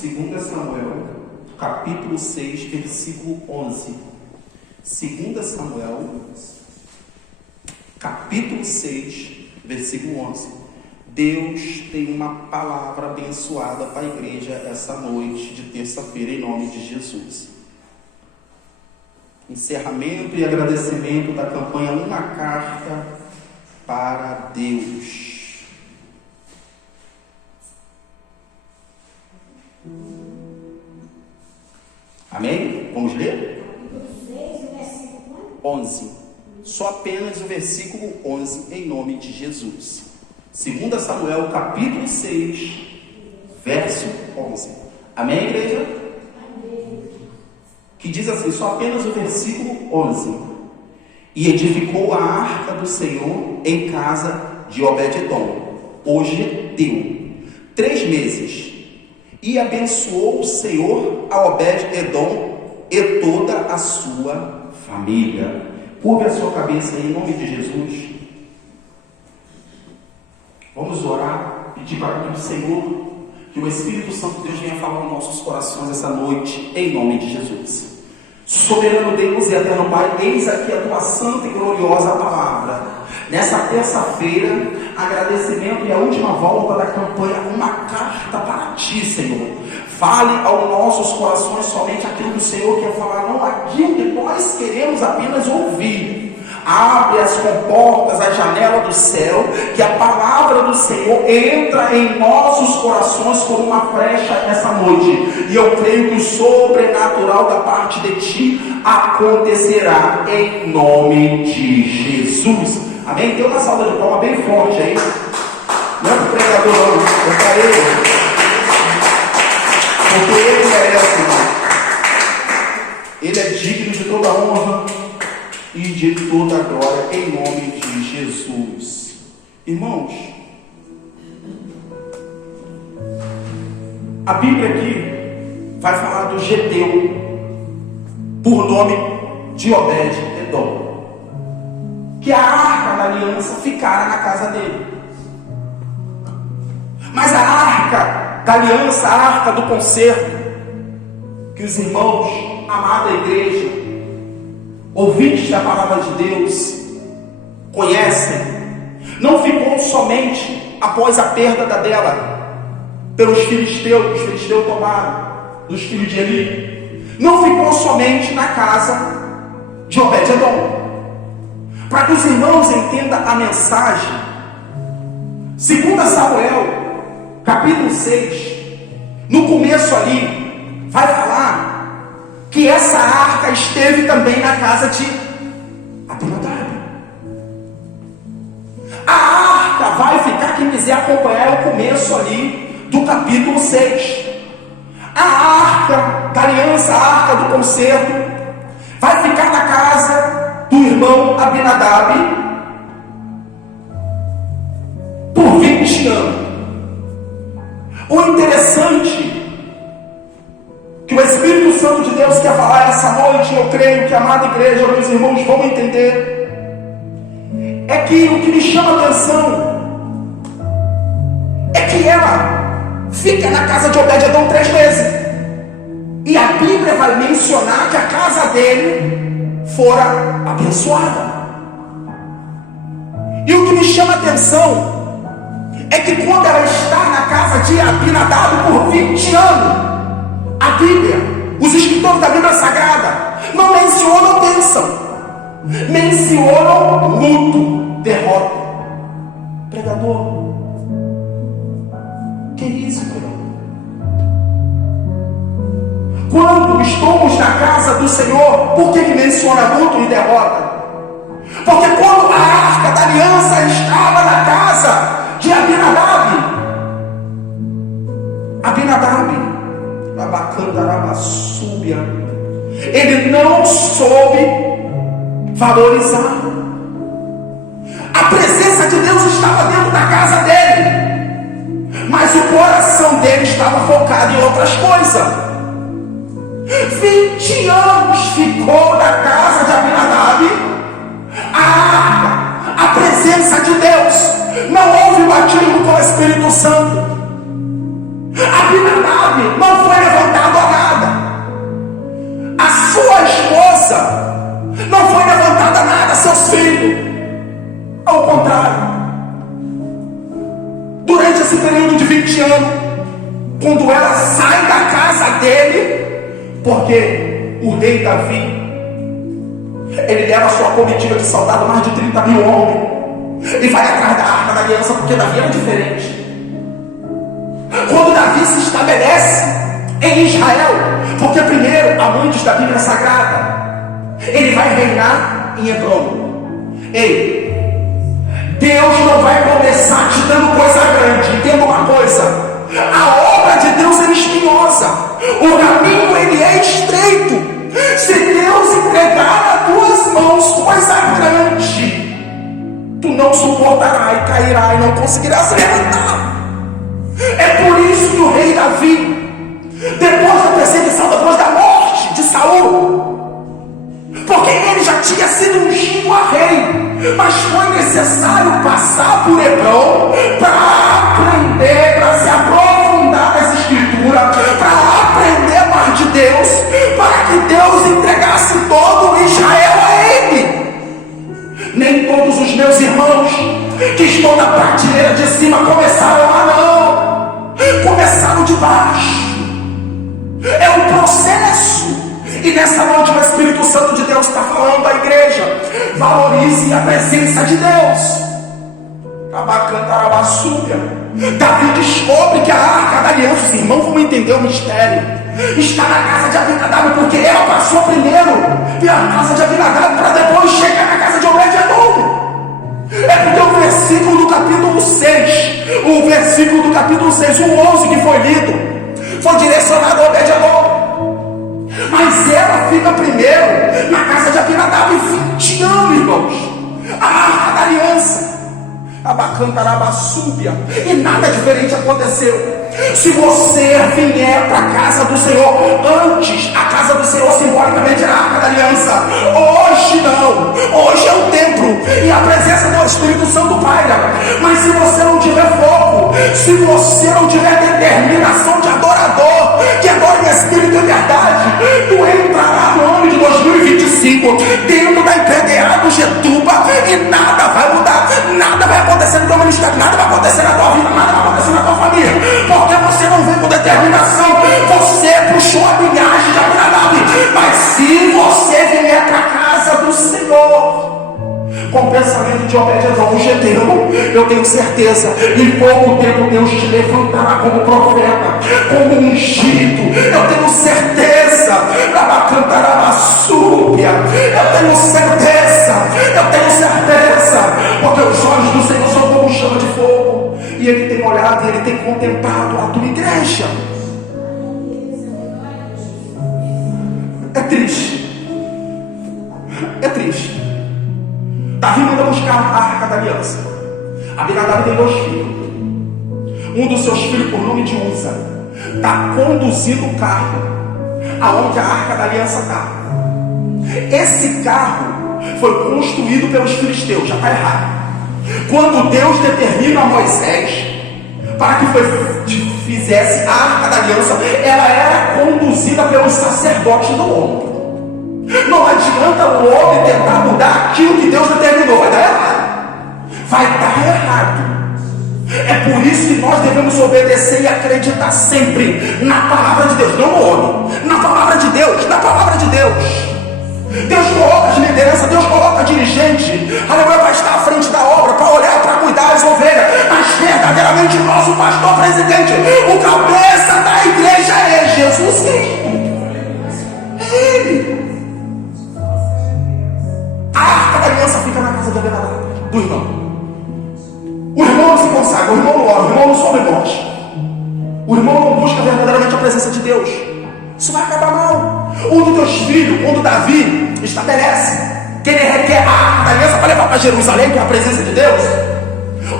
2 Samuel, capítulo 6, versículo 11. 2 Samuel, capítulo 6, versículo 11. Deus tem uma palavra abençoada para a igreja essa noite de terça-feira, em nome de Jesus. Encerramento e agradecimento da campanha Uma Carta para Deus. Amém? Vamos ler? 11. Só apenas o versículo 11, em nome de Jesus. 2 Samuel, capítulo 6, verso 11. Amém, igreja? Amém. Que diz assim, só apenas o versículo 11. E edificou a arca do Senhor em casa de Obed-edom, o Geteu, 3 meses. E abençoou o Senhor a Obed-edom e toda a sua família. Curve a sua cabeça aí, em nome de Jesus. Vamos orar, pedir para que o Senhor, que o Espírito Santo de Deus venha falar nos nossos corações essa noite, em nome de Jesus. Soberano Deus e eterno Pai, eis aqui a tua santa e gloriosa palavra. Nessa terça-feira, agradecimento e a última volta da campanha Uma Carta para Ti, Senhor. Fale aos nossos corações somente aquilo que o Senhor quer falar, não aquilo que nós queremos apenas ouvir. Abre as comportas, a janela do céu, que a palavra do Senhor entra em nossos corações como uma flecha essa noite. E eu creio que o sobrenatural da parte de Ti acontecerá em nome de Jesus. Amém? Tem uma salva de palmas bem forte aí. Não é para o pregador, não, é para ele. Porque ele merece, irmão. Ele é digno de toda honra e de toda glória, em nome de Jesus. Irmãos, a Bíblia aqui vai falar do Geteu, por nome de Obed-edom, que a arca da aliança ficara na casa dele. Mas a arca da aliança, a arca do concerto, que os irmãos, amada igreja, ouvintes da palavra de Deus, conhecem, não ficou somente após a perda dela pelos filisteus, que os filisteus tomaram, dos filhos de Eli, não ficou somente na casa de Obed-edom. Para que os irmãos entendam a mensagem, 2 Samuel, capítulo 6, no começo ali, vai falar que essa arca esteve também na casa de Abinadab. A arca vai ficar, quem quiser acompanhar, é o começo ali do capítulo 6. A arca da aliança, a arca do concerto, vai ficar na casa do irmão Abinadab por 20 anos. O interessante que o Espírito Santo de Deus quer falar essa noite, eu creio que a amada igreja, meus irmãos vão entender, é que o que me chama a atenção é que ela fica na casa de Obed-edom 3 meses, e a Bíblia vai mencionar que a casa dele fora abençoada. E o que me chama a atenção é que quando ela está na casa de Abinadab por 20 anos, a Bíblia, os escritores da Bíblia Sagrada, não mencionam bênção, mencionam luto, derrota. Pregador, que isso, pregador? Quando estamos na casa do Senhor, por que menciona luto e derrota? Porque quando a arca da aliança estava na casa de Abinadab, ele não soube valorizar. A presença de Deus estava dentro da casa dele, mas o coração dele estava focado em outras coisas. 20 anos ficou na casa de Abinadab a presença de Deus. Não houve batismo com o Espírito Santo. Abinadab não foi levantado a nada. A sua esposa não foi levantada a nada, seus filhos. Ao contrário. Durante esse período de 20 anos, quando ela sai da casa dele, porque o rei Davi, ele leva a sua comitiva de soldado, mais de 30 mil homens, e vai atrás da Arca da Aliança, porque Davi era diferente. Quando Davi se estabelece em Israel, porque primeiro a muitos da Bíblia Sagrada, ele vai reinar em Hebron. Ei, Deus não vai começar te dando coisa grande. Entenda uma coisa: a obra de Deus é espinhosa, o caminho ele é estreito. Se Deus entregar nas tuas mãos coisa grande, tu não suportará e cairá e não conseguirás se levantar. É por isso que o rei Davi, depois da perseguição, depois da morte de Saul, porque ele já tinha sido ungido a rei, mas foi necessário passar por Hebron para aprender, para se aprofundar nessa escritura, para aprender mais de Deus, para que Deus entregasse todo Israel a ele. Nem todos os meus irmãos que estão na prateleira de cima começaram lá, não, começaram de baixo. É um processo. E nessa noite o Espírito Santo de Deus está falando à igreja: valorize a presença de Deus. Davi descobre que a Arca da Aliança, os irmãos vão entender o mistério, está na casa de Abinadab, porque ela passou primeiro pela casa de Abinadab para depois chegar na casa de Obed-Edom. É porque o versículo do capítulo 6, o 11 que foi lido, foi direcionado a Obed-Edom. Mas ela fica primeiro na casa de Abinadab 20 anos, irmãos. A Arca da Aliança, Abacantarabasúbia, e nada diferente aconteceu. Se você vier para a casa do Senhor, antes a casa do Senhor simbolicamente era a Arca da Aliança, hoje não, hoje é o templo e a presença do Espírito Santo paira. Mas se você não tiver foco, se você não tiver determinação de adorador, que adora em espírito e verdade, tu entrará no ano de 2025 dentro da empreiteira do Getuba e nada vai mudar, nada vai acontecer no teu ministério, nada vai acontecer na tua vida, nada vai acontecer na tua família, porque você não vem com determinação. Você puxou a linhagem de Abinadab. Mas se você vier para a casa do Senhor com o pensamento de Obed-Edom, o Geteu, eu tenho certeza, em pouco tempo Deus te levantará como profeta, como ungido. Eu tenho certeza, eu tenho certeza, porque os olhos do Senhor são como chama de fogo, e Ele tem olhado e Ele tem contemplado a tua igreja. É triste. É triste. Davi manda buscar a Arca da Aliança. Abinadab tem 2 filhos. Um dos seus filhos, por nome de Uza, está conduzindo o carro aonde a Arca da Aliança está. Esse carro foi construído pelos filisteus. Já está errado. Quando Deus determina a Moisés para que fizesse a Arca da Aliança, ela era conduzida pelos sacerdotes do homem. Não adianta o homem tentar mudar aquilo que Deus determinou. Vai dar errado. Vai dar errado. É por isso que nós devemos obedecer e acreditar sempre na palavra de Deus, não no homem, na palavra de Deus, na palavra de Deus. Deus coloca as lideranças, Deus coloca dirigente, aleluia, para estar à frente da obra, para olhar, para cuidar das ovelhas. Mas verdadeiramente o nosso pastor presidente, o cabeça da igreja é Jesus Cristo. É Ele. A Arca da Aliança fica na casa de Abinadab, do irmão. O irmão não se consagra, o irmão não ora, o irmão não sobe morte. O irmão não busca verdadeiramente a presença de Deus. Isso vai acabar mal. Um dos teus filhos, quando Davi estabelece que ele requer a Arca da Aliança para levar para Jerusalém, que é a presença de Deus,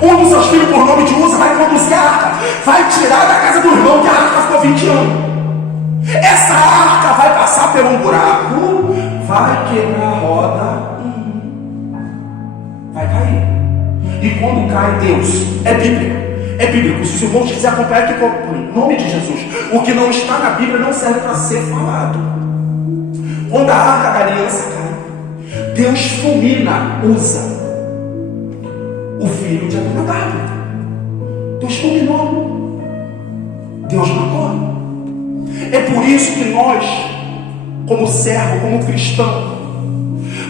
um dos seus filhos, por nome de Uza, vai conduzir a arca, vai tirar da casa do irmão, que a arca ficou 20 anos. Essa arca vai passar por um buraco, vai quebrar a roda, vai cair. E quando cai, Deus, é Bíblia, É bíblico. Se os irmãos quiserem acompanhar aqui, em nome de Jesus. O que não está na Bíblia não serve para ser falado. Quando a arca da aliança cai, Deus fulmina, usa o filho de Abinadab. Deus fulminou. Deus matou. É por isso que nós, como servo, como cristão,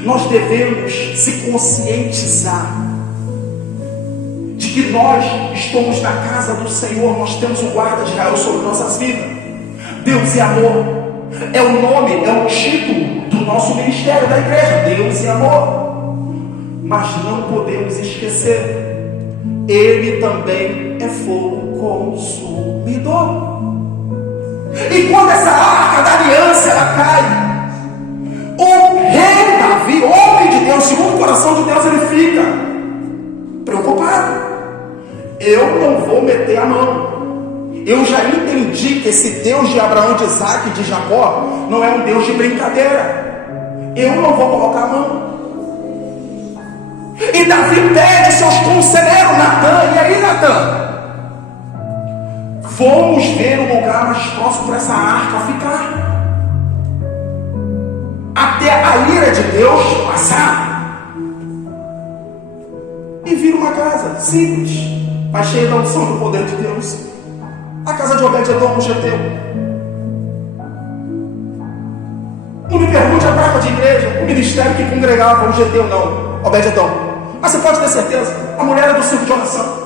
nós devemos se conscientizar de que nós estamos na casa do Senhor, nós temos o guarda de Israel sobre nossas vidas. Deus e amor é o nome, é o título do nosso ministério, da igreja. Deus e amor. Mas não podemos esquecer, Ele também é fogo consumidor. E quando essa arca da aliança ela cai, o rei Davi, homem de Deus, segundo o coração de Deus, ele fica preocupado. Eu não vou meter a mão. Eu já entendi que esse Deus de Abraão, de Isaac e de Jacó não é um Deus de brincadeira. Eu não vou colocar a mão. E Davi pede seus conselheiros, Natan. E aí, Natan? Vamos ver o lugar mais próximo para essa arca ficar, até a ira de Deus passar. E vira uma casa simples, mas cheia da unção do poder de Deus. A casa de Obed-Edom, um geteu. Não me pergunte a placa de igreja, o ministério que congregava, um geteu não, Obed-Edom. Mas você pode ter certeza, a mulher era do centro de oração.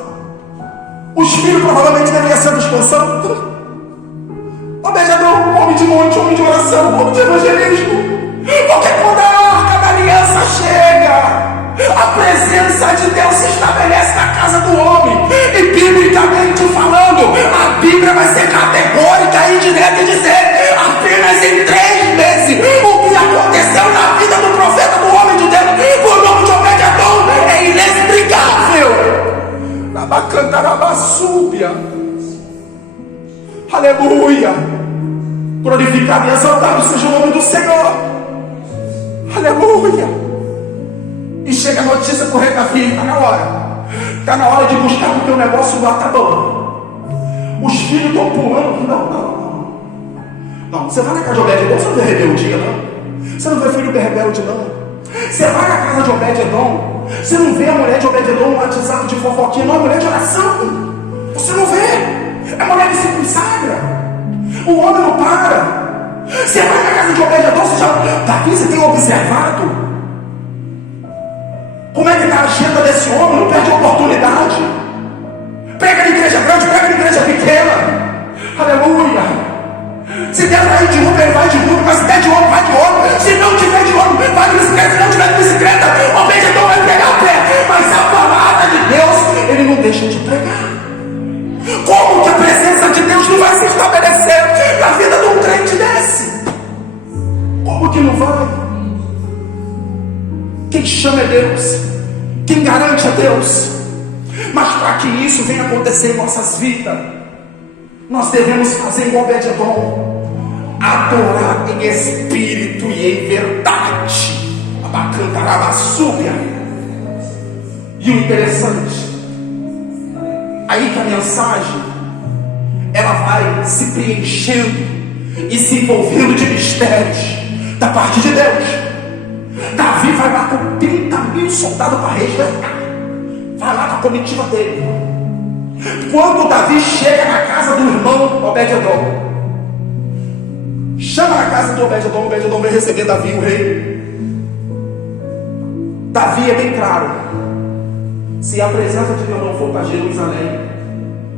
Os filhos provavelmente deveriam ser da expansão. Obed-Edom, homem de monte, homem de oração, homem de evangelismo. Porque quando a arca da aliança chega, a presença de Deus se estabelece na casa do homem. E biblicamente falando, a Bíblia vai ser categórica e direta e dizer apenas em 3 meses o que aconteceu na vida do profeta, do homem de Deus, por nome de Obed-Edom, é inexplicável. Nabacantarabasúbia. Aleluia. Glorificado e exaltado seja o nome do Senhor. Aleluia. E chega a notícia para o rei Davi: está na hora. Está na hora de buscar, porque o negócio lá está bom. Os filhos estão pulando. Não, você vai na casa de Obed-Edom, você não vê rebeldia, não. Você não vê filho rebelde, não. Você vai na casa de Obed-Edom, você não vê a mulher de Obed-Edom no WhatsApp de fofoquinha, não, é mulher de oração. Você não vê. É mulher que se consagra. O homem não para. Você vai na casa de Obed-Edom, você já... Davi, você tem observado como é que está a agenda desse homem? Não perde a oportunidade. Prega na igreja grande, prega na igreja pequena. Aleluia. Se der para ir de Uber, ele vai de Uber. Mas se der de ônibus, vai de ônibus. Se não tiver de ônibus, vai de bicicleta. Se não tiver de bicicleta, o Obed-Edom vai pregar a pé. Mas a palavra de Deus, ele não deixa de pregar. Como que a presença de Deus não vai se estabelecer na vida de um crente desse? Como que não vai? Quem chama é Deus, quem garante é Deus. Mas para que isso venha acontecer em nossas vidas, nós devemos fazer igual Obed-Edom, adorar em espírito e em verdade. Abacantarabasúbia. E o interessante, aí que a mensagem ela vai se preenchendo e se envolvendo de mistérios da parte de Deus. Davi vai lá com 30 mil soldados para resgatar. Vai lá com a comitiva dele. Quando Davi chega na casa do irmão Obed-Edom, chama na casa do Obed-Edom, Obed-Edom vem receber Davi, o rei. Davi é bem claro: se a presença de Deus não for para Jerusalém,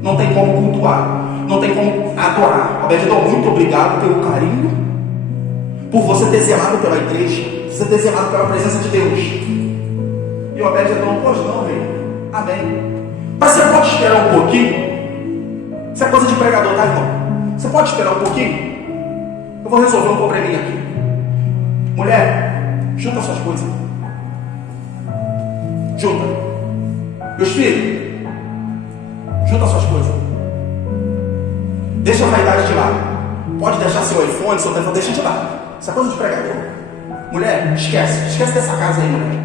não tem como cultuar, não tem como adorar. Obed-Edom, muito obrigado pelo carinho, por você ter zelado pela igreja, você ter zelado pela presença de Deus. E Obed-Edom, pois não, rei. Amém. Mas você pode esperar um pouquinho? Isso é coisa de pregador, tá, irmão? Você pode esperar um pouquinho? Eu vou resolver um probleminha aqui. Mulher, junta suas coisas. Junta. Meus filhos, junta suas coisas. Deixa a vaidade de lado. Pode deixar seu iPhone, seu telefone, deixa de lado. Isso é coisa de pregador. Mulher, esquece dessa casa aí, mulher.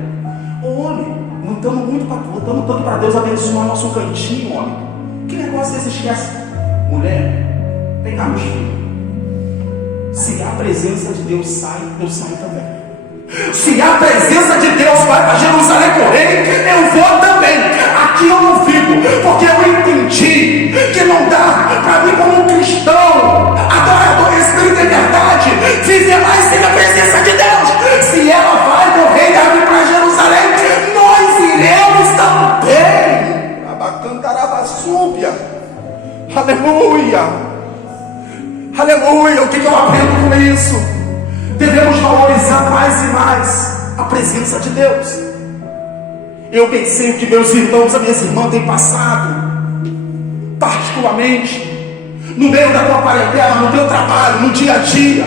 Ô homem, lutamos tanto para Deus abençoar nosso cantinho, homem. Que negócio esse esquece? Mulher, vem cá, meus filhos. Se a presença de Deus sai, eu saio também. Se a presença de Deus vai para Jerusalém correr, eu vou também. Aqui eu não fico, porque eu entendi que não dá para mim, como um cristão, adorador, espírito em verdade, viver mais sem a presença de Deus. Se ela vai morrer e vir para Jerusalém, nós iremos também. Abacantarabasúbia. Aleluia. Aleluia. O que eu aprendo com isso? Devemos valorizar mais e mais a presença de Deus. Eu pensei o que meus irmãos, as minhas irmãs têm passado, particularmente no meio da tua parentela, no teu trabalho, no dia a dia,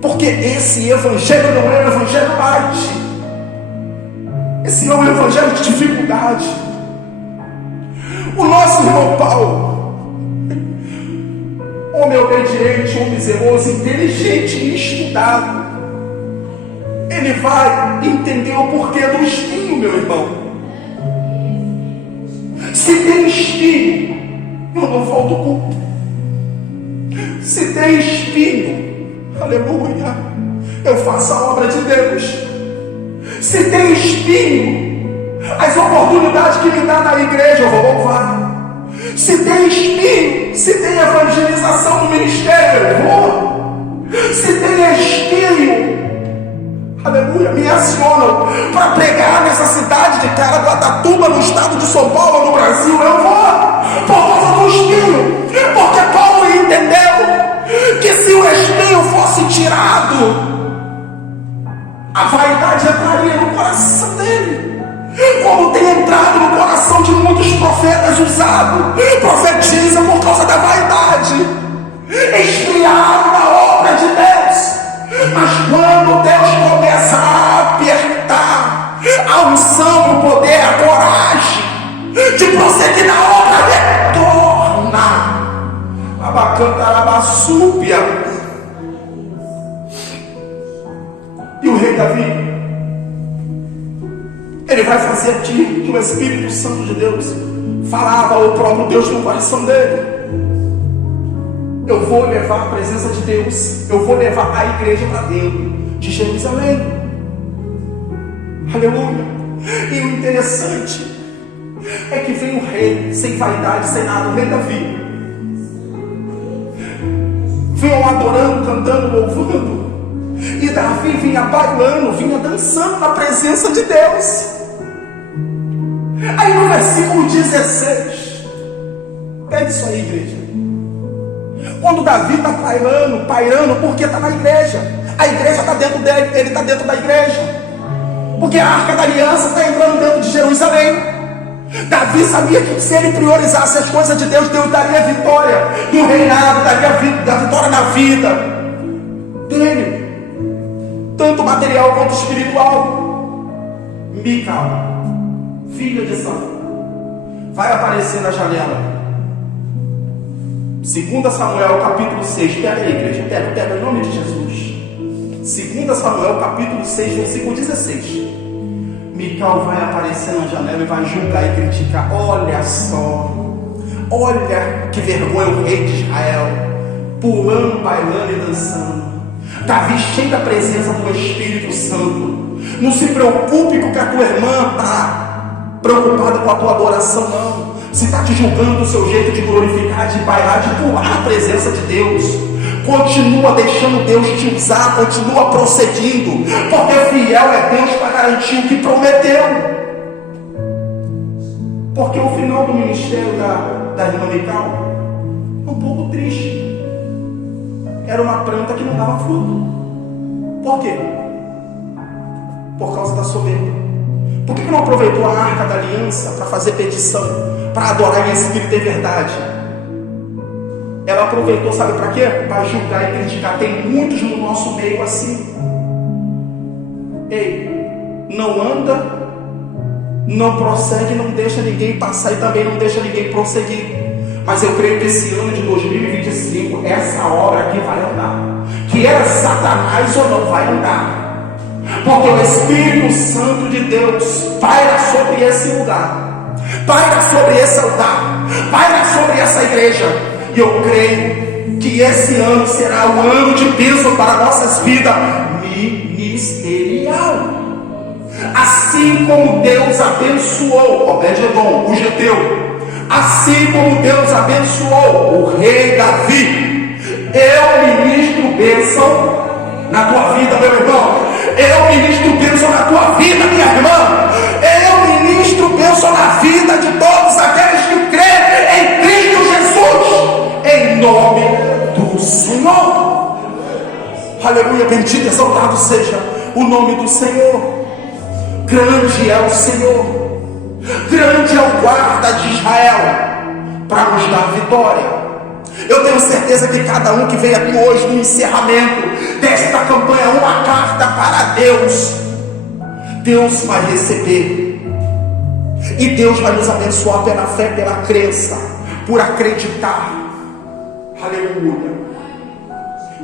porque esse evangelho não é um evangelho light, esse é um evangelho de dificuldade. O nosso irmão Paulo, homem obediente, homem zeloso, inteligente e estudado, ele vai entender o porquê do espinho, meu irmão. Se tem espinho, eu não volto ao culto. Se tem espinho, aleluia, eu faço a obra de Deus. Se tem espinho, as oportunidades que me dá na igreja eu vou louvar. Se tem espinho, se tem evangelização no ministério, eu vou. Se tem espinho, aleluia, me acionam para pregar nessa cidade de Caraguatatuba, no estado de São Paulo, no Brasil, eu vou, por causa do espinho, porque Paulo entendeu que se o espinho fosse tirado, a vaidade entraria no coração dele, como tem entrado no coração de muitos profetas usados, profetizam por causa da vaidade, esfriaram na obra de Deus. Mas quando Deus começa a apertar a unção, o poder, a coragem de prosseguir na obra, retorna. Abacantarabasúbia. E o rei Davi, ele vai fazer aquilo que o Espírito Santo de Deus falava ao próprio Deus no coração dele. Eu vou levar a presença de Deus, eu vou levar a igreja para dentro de Jerusalém. Aleluia. E o interessante é que vem o rei sem vaidade, sem nada, o rei Davi. Vinham adorando, cantando, louvando. E Davi vinha bailando, vinha dançando na presença de Deus. Aí no versículo 16, pega isso aí, igreja. Quando Davi está pairando, porque está na igreja. A igreja está dentro dele, ele está dentro da igreja. Porque a arca da aliança está entrando dentro de Jerusalém. Davi sabia que se ele priorizasse as coisas de Deus, Deus daria vitória no reinado, daria vitória na vida dele, tanto material quanto espiritual. Mical, filha de Saul, vai aparecer na janela. 2 Samuel capítulo 6, pega aí, igreja, pega em nome de Jesus. 2 Samuel capítulo 6, versículo 16. Mical vai aparecer na janela e vai julgar e criticar. Olha só, olha que vergonha o rei de Israel, pulando, bailando e dançando. Davi cheio da presença do Espírito Santo. Não se preocupe com o que a tua irmã está preocupada com a tua adoração, não. Se está te julgando o seu jeito de glorificar, de bailar, de pular a presença de Deus, continua deixando Deus te usar, continua prosseguindo, porque fiel é Deus para garantir o que prometeu. Porque o final do ministério da irmã Mical é um pouco triste. Era uma planta que não dava fruto. Por quê? Por causa da soberba. Por que não aproveitou a arca da aliança para fazer petição, para adorar em espírito e verdade? Ela aproveitou, sabe para quê? Para julgar e criticar. Tem muitos no nosso meio assim. Ei, não anda, não prossegue, não deixa ninguém passar e também não deixa ninguém prosseguir. Mas eu creio que esse ano de 2025, essa obra aqui vai andar. Que era Satanás ou não, vai andar. Porque o Espírito Santo de Deus paira sobre esse lugar, paira sobre esse altar, paira sobre essa igreja. E eu creio que esse ano será um ano de bênção para nossas vidas ministerial. Assim como Deus abençoou Obed-edom, o geteu, assim como Deus abençoou o rei Davi, eu ministro bênção na tua vida, meu irmão. Eu ministro bênção na tua vida, minha irmã. Eu ministro bênção na vida de todos aqueles que creem em Cristo Jesus, em nome do Senhor. Aleluia, bendito e exaltado seja o nome do Senhor. Grande é o Senhor, grande é o guarda de Israel, para nos dar vitória. Eu tenho certeza que cada um que veio aqui hoje no encerramento desta campanha, uma carta para Deus, Deus vai receber, e Deus vai nos abençoar pela fé, pela crença, por acreditar. Aleluia.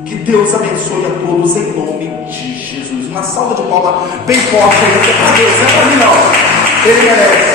Que Deus abençoe a todos em nome de Jesus. Uma salva de palmas bem forte aí para Deus, não é para mim não, Ele merece.